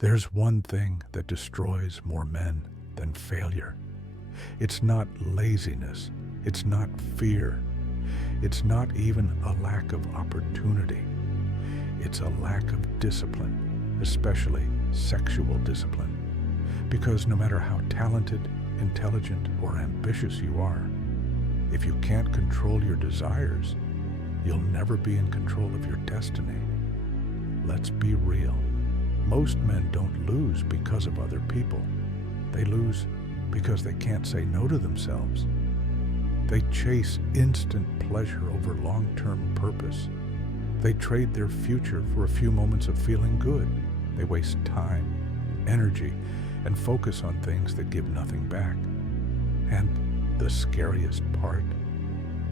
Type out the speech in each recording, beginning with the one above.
There's one thing that destroys more men than failure. It's not laziness. It's not fear. It's not even a lack of opportunity. It's a lack of discipline, especially sexual discipline. Because no matter how talented, intelligent, or ambitious you are, if you can't control your desires, you'll never be in control of your destiny. Let's be real. Most men don't lose because of other people. They lose because they can't say no to themselves. They chase instant pleasure over long-term purpose. They trade their future for a few moments of feeling good. They waste time, energy, and focus on things that give nothing back. And the scariest part,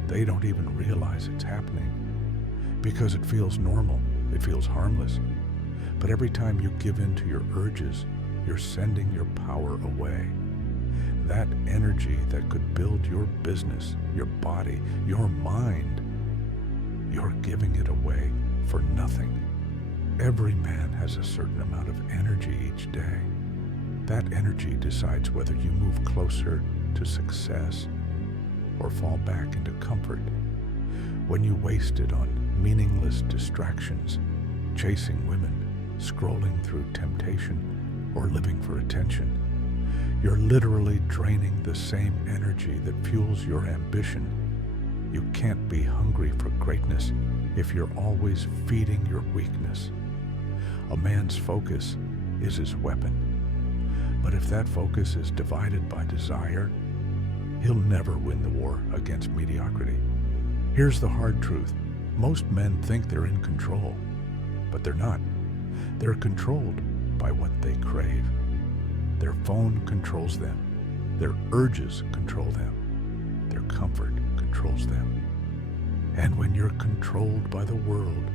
they don't even realize it's happening because it feels normal, it feels harmless. But every time you give in to your urges, you're sending your power away. That energy that could build your business, your body, your mind, you're giving it away for nothing. Every man has a certain amount of energy each day. That energy decides whether you move closer to success or fall back into comfort. When you waste it on meaningless distractions, chasing women, scrolling through temptation, or living for attention, you're literally draining the same energy that fuels your ambition. You can't be hungry for greatness if you're always feeding your weakness. A man's focus is his weapon. But if that focus is divided by desire, he'll never win the war against mediocrity. Here's the hard truth. Most men think they're in control, but they're not. They're controlled by what they crave. Their phone controls them. Their urges control them. Their comfort controls them. And when you're controlled by the world,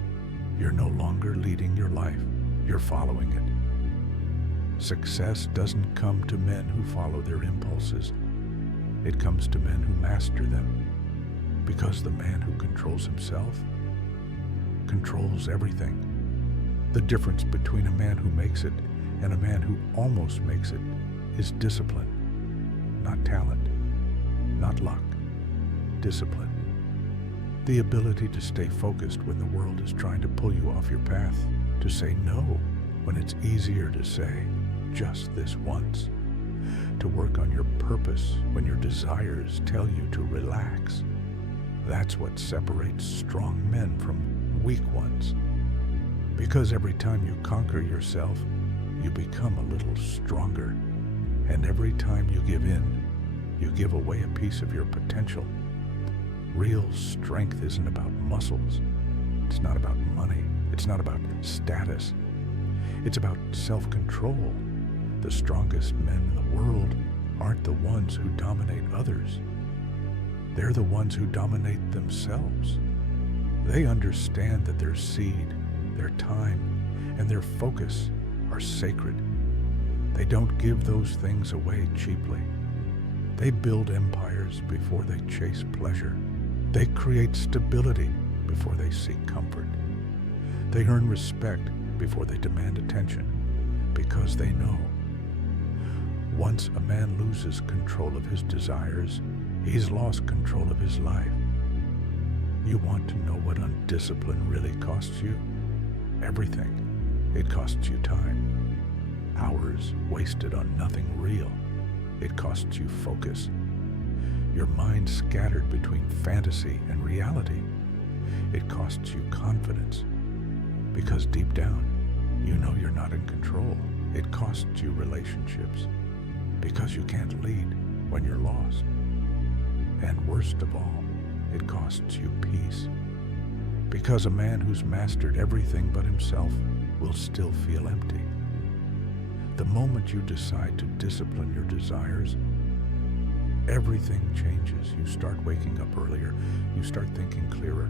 you're no longer leading your life. You're following it. Success doesn't come to men who follow their impulses. It comes to men who master them. Because the man who controls himself controls everything. The difference between a man who makes it and a man who almost makes it is discipline, not talent, not luck, discipline. The ability to stay focused when the world is trying to pull you off your path, to say no when it's easier to say just this once, to work on your purpose when your desires tell you to relax. That's what separates strong men from weak ones. Because every time you conquer yourself, you become a little stronger. And every time you give in, you give away a piece of your potential. Real strength isn't about muscles. It's not about money. It's not about status. It's about self-control. The strongest men in the world aren't the ones who dominate others. They're the ones who dominate themselves. They understand that their seed, their time, and their focus are sacred. They don't give those things away cheaply. They build empires before they chase pleasure. They create stability before they seek comfort. They earn respect before they demand attention, because they know once a man loses control of his desires, he's lost control of his life. You want to know what undiscipline really costs you? Everything. It costs you time. Hours wasted on nothing real. It costs you focus. Your mind scattered between fantasy and reality. It costs you confidence. Because deep down, you know you're not in control. It costs you relationships. Because you can't lead when you're lost. And worst of all, it costs you peace. Because a man who's mastered everything but himself will still feel empty. The moment you decide to discipline your desires, everything changes. You start waking up earlier. You start thinking clearer.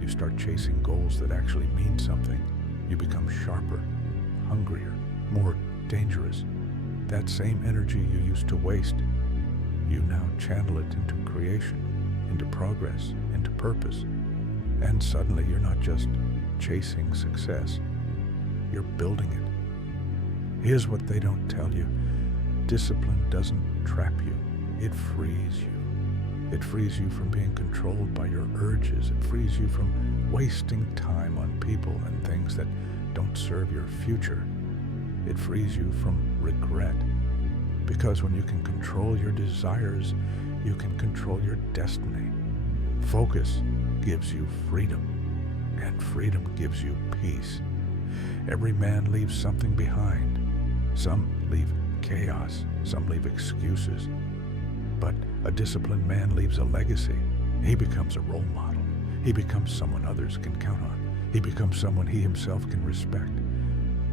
You start chasing goals that actually mean something. You become sharper, hungrier, more dangerous. That same energy you used to waste, you now channel it into creation, into progress, into purpose. And suddenly you're not just chasing success, you're building it. Here's what they don't tell you. Discipline doesn't trap you. It frees you. It frees you from being controlled by your urges. It frees you from wasting time on people and things that don't serve your future. It frees you from regret. Because when you can control your desires, you can control your destiny. Focus gives you freedom, and freedom gives you peace. Every man leaves something behind. Some leave chaos, some leave excuses. But a disciplined man leaves a legacy. He becomes a role model. He becomes someone others can count on. He becomes someone he himself can respect.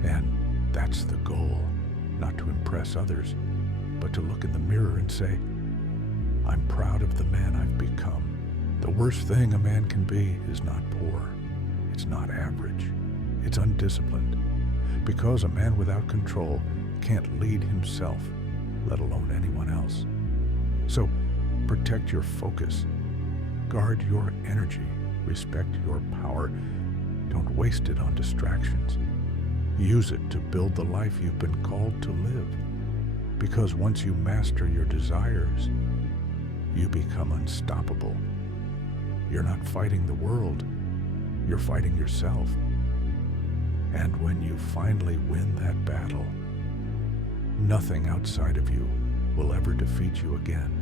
And that's the goal, not to impress others, but to look in the mirror and say, I'm proud of the man I've become. The worst thing a man can be is not poor. It's not average. It's undisciplined. Because a man without control can't lead himself, let alone anyone else. So protect your focus. Guard your energy. Respect your power. Don't waste it on distractions. Use it to build the life you've been called to live. Because once you master your desires, you become unstoppable. You're not fighting the world. You're fighting yourself. And when you finally win that battle, nothing outside of you will ever defeat you again.